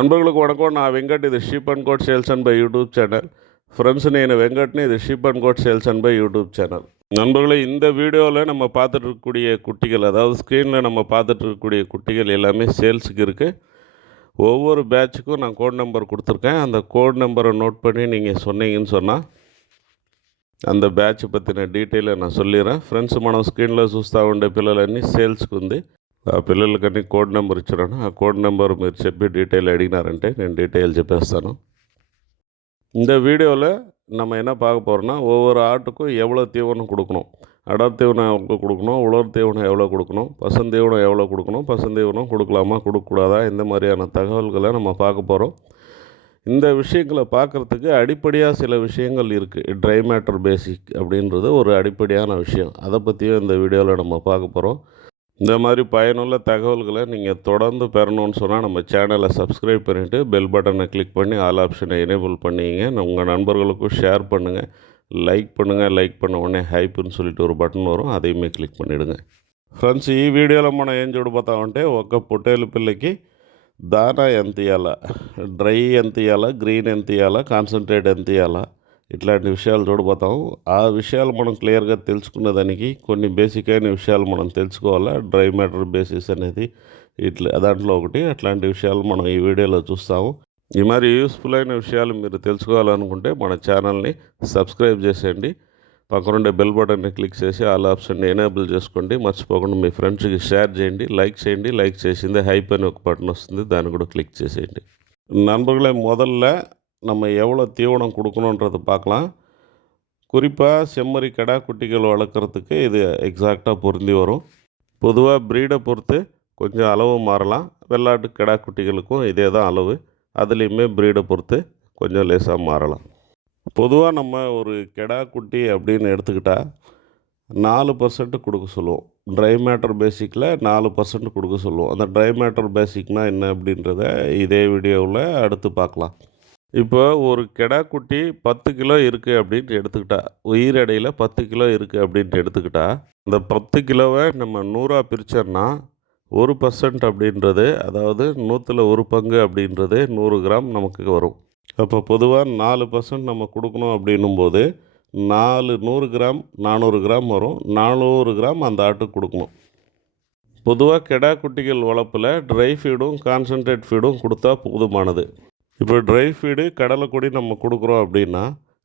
నண்பர்களுக்கு வணக்கம். நான் வெங்கட். இது sheep and goat sales and buy YouTube channel. Friends, నేను வெங்கட்னு. இது sheep and goat sales and buy YouTube channel. நண்பர்களே, இந்த வீடியோவில் நம்ம பார்த்துட்டு இருக்கக்கூடிய குட்டிகள், அதாவது ஸ்க்ரீனில் நம்ம பார்த்துட்டு இருக்கக்கூடிய குட்டிகள் எல்லாமே சேல்ஸுக்கு இருக்குது. ஒவ்வொரு பேட்சுக்கும் நான் கோட் நம்பர் கொடுத்துருக்கேன். அந்த கோட் நம்பரை நோட் பண்ணி நீங்கள் சொன்னீங்கன்னு சொன்னால் அந்த బ్యాచ్ పత్తిన డీటెయిల్ నేను சொல்லிடுறேன். ఫ్రెండ్స్, మనం స్క్రీన్లో చూస్తూ ఉండే పిల్లలన్నీ సేల్స్కి ఉంది. ఆ పిల్లలకన్నీ కోడ్ నెంబర్ ఇచ్చాను. ఆ కోడ్ నెంబర్ మీరు చెప్పి డీటెయిల్ అడిగినారంటే నేను డీటెయిల్ చెప్పేస్తాను. இந்த வீடியோவில் நம்ம என்ன பார்க்க போகிறோன்னா, ஒவ்வொரு ஆட்டுக்கும் எவ்வளோ தீவனம் கொடுக்கணும், அடர் தீவனம் எவ்வளோ கொடுக்கணும், உலர் தீவனம் எவ்வளோ கொடுக்கணும், பசுந்தீவனம் எவ்வளோ கொடுக்கணும், பசுந்தீவனம் கொடுக்கலாமா கொடுக்கக்கூடாதா, இந்த மாதிரியான தகவல்களை நம்ம பார்க்க போகிறோம். இந்த விஷயங்களை பார்க்குறதுக்கு அடிப்படையாக சில விஷயங்கள் இருக்குது. ட்ரை மேட்டர் பேசிக் அப்படின்றது ஒரு அடிப்படையான விஷயம். அதை பற்றியும் இந்த வீடியோவில் நம்ம பார்க்க போகிறோம். இந்த மாதிரி பயனுள்ள தகவல்களை நீங்கள் தொடர்ந்து பெறணும்னு சொன்னால் நம்ம சேனலை சப்ஸ்கிரைப் பண்ணிவிட்டு பெல் பட்டனை கிளிக் பண்ணி ஆல் ஆப்ஷனை எனேபிள் பண்ணிங்க. உங்கள் நண்பர்களுக்கும் ஷேர் பண்ணுங்கள், லைக் பண்ணுங்கள். லைக் பண்ண உடனே ஹைப்புன்னு சொல்லிட்டு ஒரு பட்டன் வரும், அதையுமே క్లిక్ பண்ணிவிடுங்க. ఫ్రెండ్స్, ఈ వీడియోలో మనం ఏం చూడబోతామంటే, ఒక పొట్టేలు పిల్లకి దానా ఎంత ఇవ్వాలా, డ్రై ఎంత ఇవ్వాలా, గ్రీన్ ఎంత ఇవ్వాలా, కాన్సన్ట్రేట్ ఎంత ఇవ్వాలా, ఇట్లాంటి విషయాలు చూడబోతాము. ఆ విషయాలు మనం క్లియర్గా తెలుసుకునే దానికి కొన్ని బేసిక్ అయిన విషయాలు మనం తెలుసుకోవాలా. డ్రై మ్యాటర్ బేసిస్ అనేది ఇట్లా దాంట్లో ఒకటి. అట్లాంటి విషయాలు మనం ఈ వీడియోలో చూస్తాము. ఈ మరి యూస్ఫుల్ అయిన విషయాలు మీరు తెలుసుకోవాలనుకుంటే మన ఛానల్ని సబ్స్క్రైబ్ చేసేయండి. పక్కనుండే బెల్ బటన్ని క్లిక్ చేసి ఆల్ ఆప్షన్ని ఎనేబుల్ చేసుకోండి. మర్చిపోకుండా మీ ఫ్రెండ్స్కి షేర్ చేయండి, లైక్ చేయండి. లైక్ చేసిందే హైప్ అని ఒక బటన్ వస్తుంది, దాన్ని కూడా క్లిక్ చేసేయండి. நண்பர்களே, முதல்ல நம்ம எவ்வளோ தீவனம் கொடுக்கணுன்றதை பார்க்கலாம். குறிப்பாக செம்மறி கடா குட்டிகள் வளர்க்குறதுக்கு இது எக்ஸாக்டாக பொருந்தி வரும். பொதுவாக ப்ரீடை பொறுத்து கொஞ்சம் அளவு மாறலாம். வெள்ளாட்டு கடா குட்டிகளுக்கும் இதே தான் அளவு. அதுலேயுமே ப்ரீடை பொறுத்து கொஞ்சம் லேசாக மாறலாம். பொதுவாக நம்ம ஒரு கெடா குட்டி அப்படின்னு எடுத்துக்கிட்டால் 4% கொடுக்க சொல்லுவோம். ட்ரை மேட்டர் பேசிக்கில் 4% கொடுக்க சொல்லுவோம். அந்த ட்ரை மேட்டர் பேசிக்னால் என்ன அப்படின்றத இதே வீடியோவில் அடுத்து பார்க்கலாம். இப்போ ஒரு கெடா குட்டி 10 கிலோ இருக்குது அப்படின்ட்டு எடுத்துக்கிட்டா, உயிர் எடையில் 10 கிலோ இருக்குது அப்படின்ட்டு எடுத்துக்கிட்டா, அந்த 10 கிலோவை நம்ம 100ஆக பிரித்தோம்னா 1% அப்படின்றது, அதாவது 100ல் 1 பங்கு அப்படின்றது 100 கிராம் நமக்கு வரும். அப்போ பொதுவாக 4% நம்ம கொடுக்கணும் அப்படின்னும்போது 100 கிராம் 400 கிராம் வரும். 400 கிராம் அந்த ஆட்டுக்கு கொடுக்கணும். பொதுவாக கெடா குட்டிகள் வளர்ப்பில் ட்ரை ஃபீடும் கான்சன்ட்ரேட் ஃபீடும் கொடுத்தா போதுமானது. இப்போ ட்ரை ஃபீடு கடலைக்கொடி நம்ம கொடுக்குறோம் அப்படின்னா,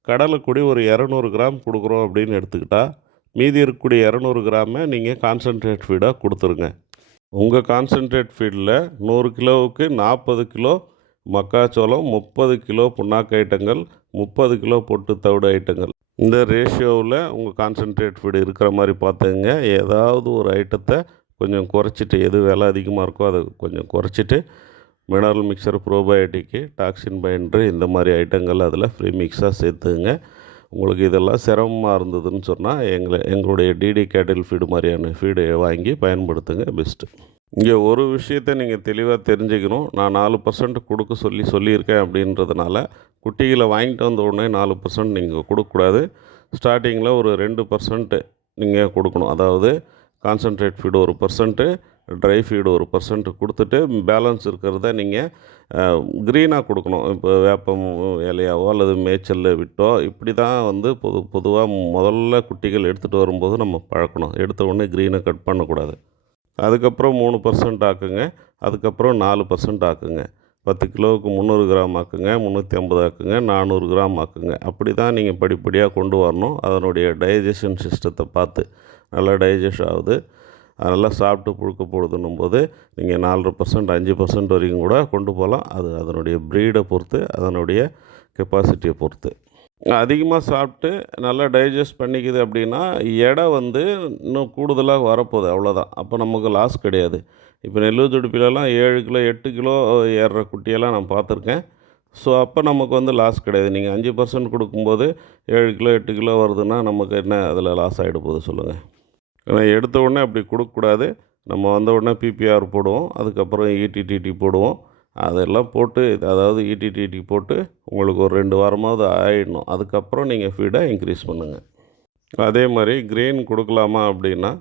கடலைக்கொடி ஒரு 200 கிராம் கொடுக்குறோம் அப்படின்னு எடுத்துக்கிட்டால், மீதி இருக்கக்கூடிய 200 கிராமை நீங்கள் கான்சன்ட்ரேட் ஃபீடாக கொடுத்துருங்க. உங்கள் கான்சன்ட்ரேட் ஃபீடில் 100 கிலோவுக்கு 40 கிலோ மக்காச்சோளம், 30 கிலோ புண்ணாக்கு ஐட்டங்கள், 30 கிலோ பொட்டு தவிடு ஐட்டங்கள், இந்த ரேஷியோவில் உங்கள் கான்சன்ட்ரேட் ஃபீடு இருக்கிற மாதிரி பார்த்துங்க. ஏதாவது ஒரு ஐட்டத்தை கொஞ்சம் குறைச்சிட்டு, எது விலை அதிகமாக இருக்கோ அதை கொஞ்சம் குறைச்சிட்டு, mineral mixer, probiotic, toxin binder, இந்த மாதிரி ஐட்டங்கள் அதில் ஃப்ரீ மிக்ஸாக சேர்த்துங்க. உங்களுக்கு இதெல்லாம் சிரமமாக இருந்ததுன்னு சொன்னால் எங்களுடைய டிடி கேட்டில் ஃபீடு மாதிரியான ஃபீடை வாங்கி பயன்படுத்துங்க, பெஸ்ட்டு. இங்கே ஒரு விஷயத்தை நீங்கள் தெளிவாக தெரிஞ்சுக்கணும். நான் 4% கொடுக்க சொல்லியிருக்கேன் அப்படின்றதுனால குட்டிகளை வாங்கிட்டு வந்த உடனே 4% நீங்கள் கொடுக்கக்கூடாது. ஸ்டார்டிங்கில் ஒரு 2% நீங்கள் கொடுக்கணும். அதாவது கான்சன்ட்ரேட் ஃபீடு 1%, ட்ரை ஃபீடு 1% கொடுத்துட்டு பேலன்ஸ் இருக்கிறத நீங்கள் க்ரீனாக கொடுக்கணும். இப்போ வேப்பம் இலையாவோ அல்லது மேய்ச்சலில் விட்டோ, இப்படி தான் வந்து பொதுவாக முதல்ல குட்டிகள் எடுத்துகிட்டு வரும்போது நம்ம பழக்கணும். எடுத்த உடனே க்ரீனை கட் பண்ணக்கூடாது. அதுக்கப்புறம் 3% ஆக்குங்க. அதுக்கப்புறம் 4% ஆக்குங்க. 10 கிலோவுக்கு 300 கிராம் ஆக்குங்க, 350 ஆக்குங்க, 400 கிராம் ஆக்குங்க. அப்படி தான் நீங்கள் படிப்படியாக கொண்டு வரணும். அதனுடைய டைஜஷன் சிஸ்டத்தை பார்த்து நல்லா டைஜஸ்ட் ஆகுது, நல்லா சாப்பிட்டு புழுக்க போடுதுன்னும் போது நீங்கள் 4%, 5% வரைக்கும் கூட கொண்டு போகலாம். அது அதனுடைய ப்ரீடை பொறுத்து, அதனுடைய கெப்பாசிட்டியை பொறுத்து. அதிகமாக சாப்பிட்டு நல்லா டைஜஸ்ட் பண்ணிக்குது அப்படின்னா எடை வந்து இன்னும் கூடுதலாக வரப்போகுது, அவ்வளோதான். அப்போ நமக்கு லாஸ் கிடையாது. இப்போ நெல்லூர் துடுப்பிலலாம் 7 கிலோ 8 கிலோ ஏறுற குட்டியெல்லாம் நான் பார்த்துருக்கேன். ஸோ அப்போ நமக்கு வந்து லாஸ் கிடையாது. நீங்கள் 5% கொடுக்கும்போது 7 கிலோ 8 கிலோ வருதுன்னா நமக்கு என்ன அதில் லாஸ் ஆகிட போகுது சொல்லுங்கள். ஏன்னா எடுத்த உடனே அப்படி கொடுக்கக்கூடாது. நம்ம வந்த உடனே பிபிஆர் போடுவோம், அதுக்கப்புறம் இடிடிடி போடுவோம். அதெல்லாம் போட்டு, அதாவது இடிடிடி போட்டு உங்களுக்கு ஒரு 2 வாரமாவது ஆகிடணும். அதுக்கப்புறம் நீங்கள் ஃபீடை இன்க்ரீஸ் பண்ணுங்கள். அதே மாதிரி க்ரீன் கொடுக்கலாமா அப்படின்னா,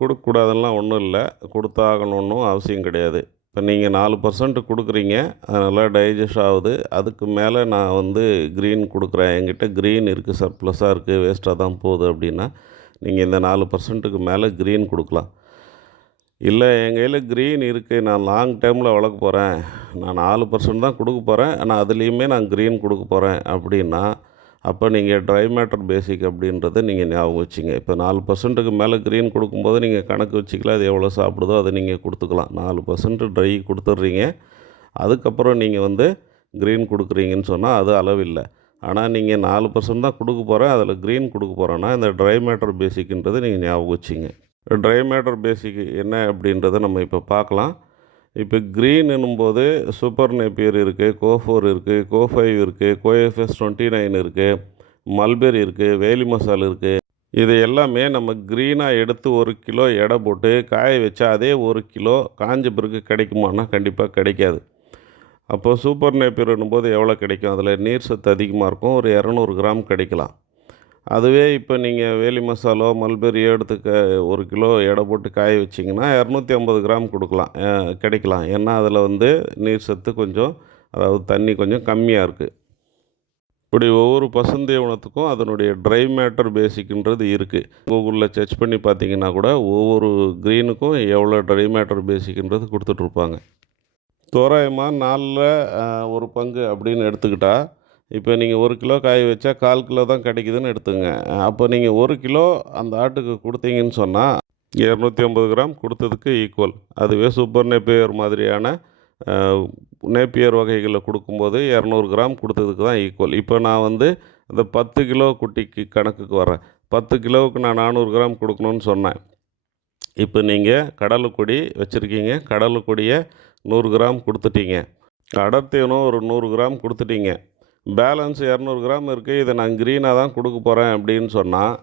கொடுக்கக்கூடாதுலாம் ஒன்றும் இல்லை, கொடுத்தாகணுன்னும் அவசியம் கிடையாது. இப்போ நீங்கள் 4% கொடுக்குறீங்க, அது நல்லா டைஜஸ்ட் ஆகுது. அதுக்கு மேலே நான் வந்து க்ரீன் கொடுக்குறேன், என்கிட்ட க்ரீன் இருக்குது, சர்ப்ளஸாக இருக்குது, வேஸ்ட்டாக தான் போகுது அப்படின்னா, நீங்கள் இந்த 4%க்கு மேலே க்ரீன் கொடுக்கலாம். இல்லை என் கையில் க்ரீன் இருக்குது, நான் லாங் டைமில் வளர்க்க போகிறேன், நான் 4% தான் கொடுக்க போகிறேன், ஆனால் அதுலேயுமே நான் க்ரீன் கொடுக்க போகிறேன் அப்படின்னா, அப்போ நீங்கள் ட்ரை மேட்டர் பேசிக் அப்படின்றத நீங்கள் ஞாபகம் வச்சுங்க. இப்போ 4%க்கு மேலே க்ரீன் கொடுக்கும்போது நீங்கள் கணக்கு வச்சுக்கலாம், அது எவ்வளோ சாப்பிடுதோ அதை நீங்கள் கொடுத்துக்கலாம். 4% ட்ரை கொடுத்துட்றீங்க, அதுக்கப்புறம் நீங்கள் வந்து க்ரீன் கொடுக்குறீங்கன்னு சொன்னால் அது அளவில்லை. ஆனால் நீங்கள் 4% தான் கொடுக்க போகிறேன், அதில் க்ரீன் கொடுக்க போகிறேன்னா இந்த ட்ரை மேட்டர் பேசிக்ன்றதை நீங்கள் ஞாபகம் வச்சுங்க. ட்ரை மேட்டர் பேசிக் என்ன அப்படின்றத நம்ம இப்போ பார்க்கலாம். இப்போ க்ரீன் என்னும்போது சூப்பர் நேப்பியர் இருக்குது, கோ4 இருக்குது, கோ5 இருக்குது, கோஎஃப்எஸ் 29 இருக்குது, மல்பெரி இருக்குது, வேலி மசால் இருக்குது. இது எல்லாமே நம்ம க்ரீனாக எடுத்து 1 கிலோ எடை போட்டு காய வச்சா அதே 1 கிலோ காஞ்ச பிறகு கிடைக்குமானா கண்டிப்பாக கிடைக்காது. அப்போது சூப்பர் நேப்பியர் என்னும்போது எவ்வளோ கிடைக்கும், அதில் நீர் சத்து அதிகமாக இருக்கும், ஒரு 200 கிராம் கிடைக்கலாம். அதுவே இப்போ நீங்கள் வேலி மசாலோ மல்பெரியோ எடுத்து 1 கிலோ எடை போட்டு காய வச்சிங்கன்னா 250 கிராம் கிடைக்கலாம். ஏன்னா அதில் வந்து நீர் சத்து கொஞ்சம், அதாவது தண்ணி கொஞ்சம் கம்மியாக இருக்குது. இப்படி ஒவ்வொரு பசுந்தீவனத்துக்கும் அதனுடைய ட்ரை மேட்டர் பேசிக்ன்றது இருக்குது. கூகுளில் சர்ச் பண்ணி பார்த்தீங்கன்னா கூட ஒவ்வொரு க்ரீனுக்கும் எவ்வளோ ட்ரை மேட்டர் பேசிக்ன்றது கொடுத்துட்ருப்பாங்க. தோராயமாக 4ல் 1 பங்கு அப்படின்னு எடுத்துக்கிட்டால், இப்போ நீங்கள் 1 கிலோ காய வச்சா 1/4 கிலோ தான் கிடைக்குதுன்னு எடுத்துங்க. அப்போ நீங்கள் 1 கிலோ அந்த ஆட்டுக்கு கொடுத்தீங்கன்னு சொன்னால் 250 கிராம் கொடுத்ததுக்கு ஈக்குவல். அதுவே சூப்பர் நேப்பியர் மாதிரியான நேப்பியர் வகைகளில் கொடுக்கும்போது 200 கிராம் கொடுத்ததுக்கு தான் ஈக்குவல். இப்போ நான் வந்து அந்த 10 கிலோ குட்டிக்கு கணக்குக்கு வரேன். 10 கிலோவுக்கு நான் 400 கிராம் கொடுக்கணுன்னு சொன்னேன். இப்போ நீங்கள் கடலைக்கொடி வச்சுருக்கீங்க, கடலைக்கொடியை 100 கிராம் கொடுத்துட்டீங்க, அடர்த்தீவனம் ஒரு 100 கிராம் கொடுத்துட்டீங்க, பேலன்ஸ் 200 கிராம் இருக்குது, இதை நான் க்ரீனாக தான் கொடுக்க போகிறேன் அப்படின்னு சொன்னால்,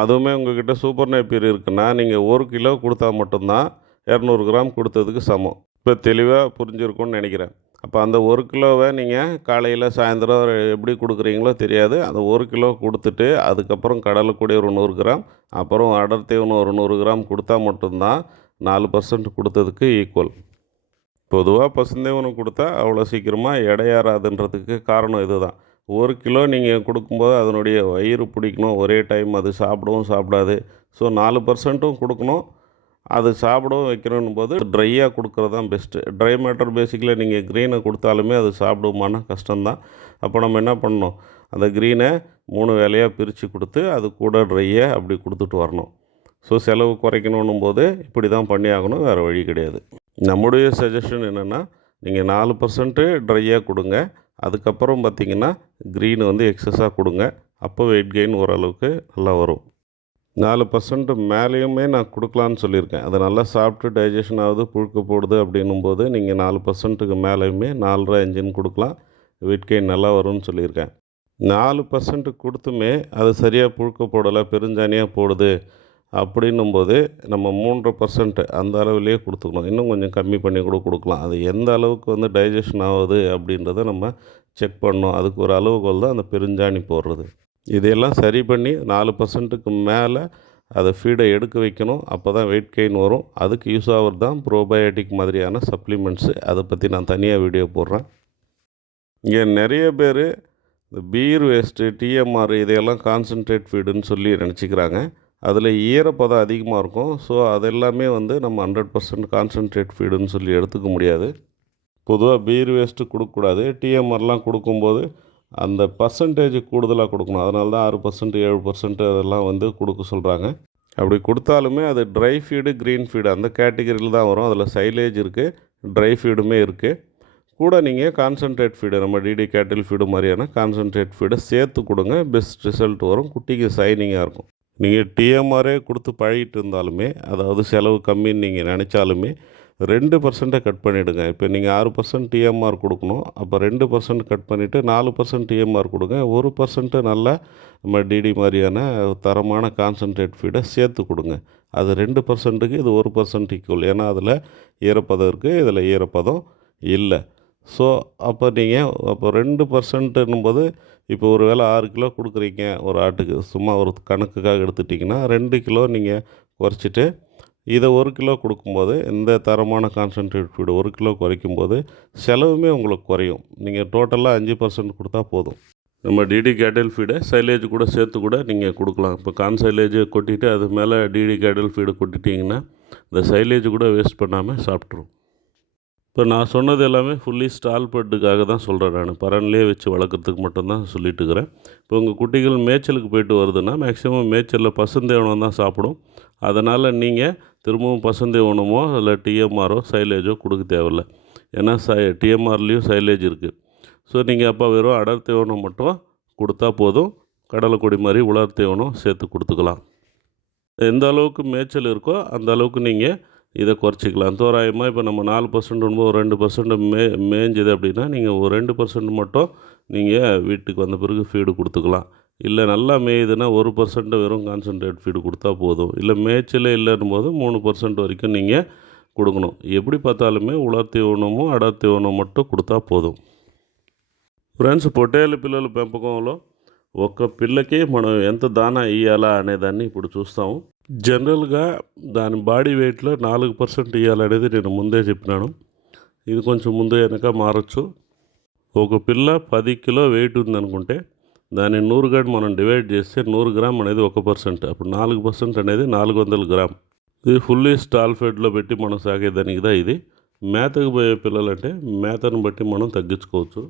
அதுவுமே உங்கள்கிட்ட சூப்பர் நேப்பியர் இருக்குன்னா நீங்கள் 1 கிலோ கொடுத்தா மட்டும்தான் 200 கிராம் கொடுத்ததுக்கு சமம். இப்போ தெளிவாக புரிஞ்சிருக்கும்னு நினைக்கிறேன். அப்போ அந்த 1 கிலோவை நீங்கள் காலையில் சாயந்தரம் எப்படி கொடுக்குறீங்களோ தெரியாது, அந்த 1 கிலோ கொடுத்துட்டு அதுக்கப்புறம் கடலைக்கொடி ஒரு 100 கிராம், அப்புறம் அடர்த்தீவனம் ஒரு 100 கிராம் கொடுத்தா மட்டும்தான் 4% கொடுத்ததுக்கு ஈக்குவல். பொதுவாக பசுந்தீவனம் கொடுத்தா அவ்வளோ சீக்கிரமாக எடையாறாதுன்றதுக்கு காரணம் இது தான். 1 கிலோ நீங்கள் கொடுக்கும்போது அதனுடைய வயிறு பிடிக்கணும், ஒரே டைம் அது சாப்பிடவும் சாப்பிடாது. ஸோ 4%ம் கொடுக்கணும், அது சாப்பிடவும் வைக்கணும் போது ட்ரையாக கொடுக்குறது தான் பெஸ்ட்டு. ட்ரை மேட்டர் பேசிக்கில் நீங்கள் க்ரீனை கொடுத்தாலுமே அது சாப்பிடுமானா கஷ்டம்தான். அப்போ நம்ம என்ன பண்ணணும், அந்த க்ரீனை 3 வேலையாக பிரித்து கொடுத்து அது கூட ட்ரையை அப்படி கொடுத்துட்டு வரணும். ஸோ செலவு குறைக்கணும் போது இப்படி தான் பண்ணி ஆகணும், வேறு வழி கிடையாது. நம்முடைய சஜஷன் என்னென்னா, நீங்கள் 4% ட்ரையாக கொடுங்க, அதுக்கப்புறம் பார்த்திங்கன்னா க்ரீன் வந்து எக்ஸஸாக கொடுங்க. அப்போ வெயிட் கெயின் ஓரளவுக்கு நல்லா வரும். 4% மேலேயுமே நான் கொடுக்கலான்னு சொல்லியிருக்கேன். அதை நல்லா சாப்பிட்டு டைஜஷன் ஆகுது, புழுக்க போடுது அப்படின்னும்போது நீங்கள் 4%க்கு மேலேயுமே 4.5 5ன்னு கொடுக்கலாம், வெயிட் கெயின் நல்லா வரும்னு சொல்லியிருக்கேன். 4% கொடுத்துமே அது சரியாக புழுக்க போடலை, பெருஞ்சானியாக போடுது அப்படின்னும்போது நம்ம 3% அந்த அளவுலேயே கொடுத்துக்கணும். இன்னும் கொஞ்சம் கம்மி பண்ணி கூட கொடுக்கலாம். அது எந்த அளவுக்கு வந்து டைஜஷன் ஆகுது அப்படின்றத நம்ம செக் பண்ணணும். அதுக்கு ஒரு அளவுகோல் தான் அந்த பெருஞ்சாணி போடுறது. இதையெல்லாம் சரி பண்ணி 4%க்கு மேலே அதை ஃபீடை எடுக்க வைக்கணும். அப்போ தான் வெயிட் கெயின் வரும். அதுக்கு யூஸ் ஆகிறது தான் ப்ரோபயோட்டிக் மாதிரியான சப்ளிமெண்ட்ஸு. அதை பற்றி நான் தனியாக வீடியோ போடுறேன். இங்கே நிறைய பேர் இந்த பீர் வேஸ்ட்டு, டிஎம்ஆர் இதையெல்லாம் கான்சன்ட்ரேட் ஃபீடுன்னு சொல்லி நினச்சிக்கிறாங்க. அதில் ஈரப்பதம் அதிகமாக இருக்கும். ஸோ அதெல்லாமே வந்து நம்ம 100% கான்சன்ட்ரேட் ஃபீடுன்னு சொல்லி எடுத்துக்க முடியாது. பொதுவாக பீர் வேஸ்ட்டு கொடுக்கக்கூடாது. டிஎம்ஆர்லாம் கொடுக்கும்போது அந்த பர்சன்டேஜ் கூடுதலாக கொடுக்கணும். அதனால தான் 6%, 7% அதெல்லாம் வந்து கொடுக்க சொல்கிறாங்க. அப்படி கொடுத்தாலுமே அது ட்ரை ஃபீடு, க்ரீன் ஃபீடு அந்த கேட்டகரியில் தான் வரும். அதில் சைலேஜ் இருக்குது, ட்ரை ஃபீடுமே இருக்குது. கூட நீங்கள் கான்சன்ட்ரேட் ஃபீடு, நம்ம டிடி கேட்டில் ஃபீடு மாதிரியான கான்சன்ட்ரேட் ஃபீடை சேர்த்து கொடுங்க, பெஸ்ட் ரிசல்ட் வரும். குட்டிக்கு சைனிங்காக இருக்கும். நீங்கள் டிஎம்ஆரே கொடுத்து பழகிட்டு இருந்தாலுமே, அதாவது செலவு கம்மின்னு நீங்கள் நினச்சாலுமே 2% கட் பண்ணிவிடுங்க. இப்போ நீங்கள் 6% டிஎம்ஆர் கொடுக்கணும், அப்போ 2% கட் பண்ணிவிட்டு 4% டிஎம்ஆர் கொடுங்க. 1% நல்ல நம்ம டிடி மாதிரியான தரமான கான்சன்ட்ரேட் ஃபீடை சேர்த்து கொடுங்க. அது 2%க்கு இது 1% ஈக்குவல். ஏன்னா அதில் ஈரப்பதம் இருக்குது, இதில் ஈரப்பதம் இல்லை. ஸோ அப்போ நீங்கள் 2%ன்னும்போது இப்போ ஒரு வேளை 6 கிலோ கொடுக்குறீங்க ஒரு ஆட்டுக்கு, சும்மா ஒரு கணக்குக்காக எடுத்துட்டிங்கன்னா 2 கிலோ நீங்கள் குறைச்சிட்டு இதை 1 கிலோ கொடுக்கும்போது இந்த தரமான கான்சன்ட்ரேட் ஃபீடு 1 கிலோ குறைக்கும்போது செலவுமே உங்களுக்கு குறையும். நீங்கள் டோட்டலாக 5% கொடுத்தா போதும். நம்ம டிடி கேட்டில் ஃபீடை சைலேஜ் கூட சேர்த்து கூட நீங்கள் கொடுக்கலாம். இப்போ கார்ன் சைலேஜை கொட்டிட்டு அது மேலே டிடி கேட்டில் ஃபீடு கொட்டிட்டிங்கன்னா இந்த சைலேஜ் கூட வேஸ்ட் பண்ணாமல் சாப்பிட்ரும். இப்போ நான் சொன்னது எல்லாமே ஃபுல்லி ஸ்டால் பெட்டுக்காக தான் சொல்கிறேன். நான் பரன்லேயே வச்சு வளர்க்குறதுக்கு மட்டும்தான் சொல்லிட்டு இருக்கிறேன். இப்போ உங்கள் குட்டிகள் மேய்ச்சலுக்கு போயிட்டு வருதுன்னா மேக்ஸிமம் மேய்ச்சலில் பசுந்தீவனம் தான் சாப்பிடும். அதனால் நீங்கள் திரும்பவும் பசுந்தீவனமோ இல்லை டிஎம்ஆரோ சைலேஜோ கொடுக்க தேவையில்ல. ஏன்னா டிஎம்ஆர்லேயும் சைலேஜ் இருக்குது. ஸோ நீங்கள் அப்போ வெறும் அடர் தீவனம் மட்டும் கொடுத்தா போதும். கடலைக்கொடி மாதிரி உலர் தீவனம் சேர்த்து கொடுத்துக்கலாம். எந்த அளவுக்கு மேய்ச்சல் இருக்கோ அந்த அளவுக்கு நீங்கள் இதை குறைச்சிக்கலாம். தோராயமாக இப்போ நம்ம 4% ஒரு 2% மேய்ஞ்சுது அப்படின்னா நீங்கள் ஒரு 2% மட்டும் நீங்கள் வீட்டுக்கு வந்த பிறகு ஃபீடு கொடுத்துக்கலாம். இல்லை நல்லா மேயுதுன்னா 1% வெறும் கான்சன்ட்ரேட் ஃபீடு கொடுத்தா போதும். இல்லை மேய்ச்சலே இல்லைன்னும் போது 3% வரைக்கும் நீங்கள் கொடுக்கணும். எப்படி பார்த்தாலுமே உலர் తీవనము అడర్ తీవనం மட்டும் கொடுத்தா పోదుం. ఫ్రెండ్స్, పొట్టేలు పిల్లల పెంపకంలో ఒక పిల్లకి మనం ఎంత దానా ఇవ్వాలా అనేదాన్ని ఇప్పుడు చూస్తాము. జనరల్గా దాని బాడీ వెయిట్లో 4% ఇవ్వాలనేది నేను ముందే చెప్పినాను. ఇది కొంచెం ముందు వెనక మారచ్చు. ఒక పిల్ల 10 కిలో వెయిట్ ఉందనుకుంటే దాన్ని 100 గా మనం డివైడ్ చేస్తే 100 గ్రామ్ అనేది 1%. అప్పుడు 4% అనేది 400 గ్రామ్. ఇది ఫుల్లీ స్టాల్ ఫెడ్లో పెట్టి మనం సాగేదానికి దా ఇది. మేతకు పోయే పిల్లలంటే మేతను బట్టి మనం తగ్గించుకోవచ్చు.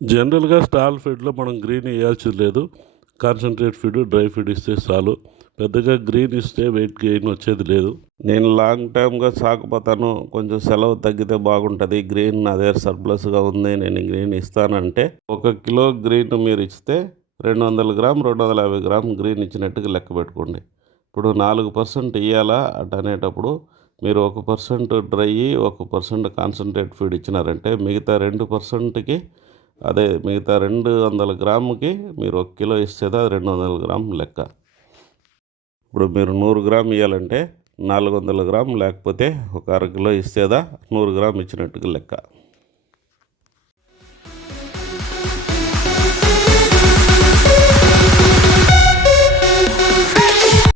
జనరల్గా స్టాల్ ఫీడ్లో మనం గ్రీన్ వేయాల్సింది లేదు. కాన్సన్ట్రేట్ ఫీడ్ డ్రై ఫీడ్ ఇస్తే చాలు. పెద్దగా గ్రీన్ ఇస్తే వెయిట్ గెయిన్ వచ్చేది లేదు. నేను లాంగ్ టైమ్గా సాగుపోతాను, కొంచెం సెలవు తగ్గితే బాగుంటుంది, గ్రీన్ నా దగ్గర సర్ప్లస్గా ఉంది, నేను గ్రీన్ ఇస్తానంటే 1 కిలో గ్రీన్ మీరు ఇస్తే 200 గ్రామ్ 250 గ్రామ్ గ్రీన్ ఇచ్చినట్టుగా లెక్క పెట్టుకోండి. ఇప్పుడు 4% ఇవ్వాలా అట్ అనేటప్పుడు మీరు 1% డ్రై 1% కాన్సన్ట్రేట్ ఫీడ్ ఇచ్చినారంటే మిగతా 2%కి అదే మిగతా 200 గ్రాముకి మీరు 1 కిలో ఇస్తేదా 200 గ్రామ్ లెక్క. ఇప్పుడు మీరు 100 గ్రామ్ ఇవ్వాలంటే 400 గ్రామ్ లేకపోతే ఒక 1/2 కిలో ఇస్తేదా 100 గ్రామ్ ఇచ్చినట్టుగా లెక్క.